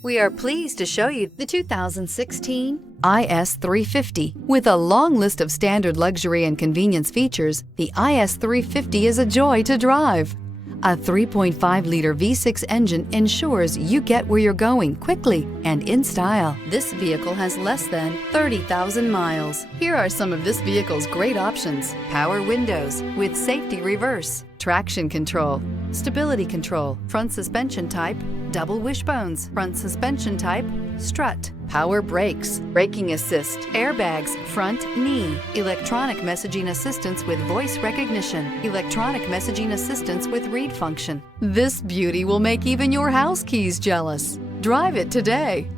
We are pleased to show you the 2016 IS 350. With a long list of standard luxury and convenience features, the IS 350 is a joy to drive. A 3.5-liter V6 engine ensures you get where you're going quickly and in style. This vehicle has less than 30,000 miles. Here are some of this vehicle's great options: power windows with safety reverse, traction control, stability control, front suspension type, double wishbones, front suspension type, strut, power brakes, braking assist, airbags, front knee, electronic messaging assistance with voice recognition, electronic messaging assistance with read function. This beauty will make even your house keys jealous. Drive it today.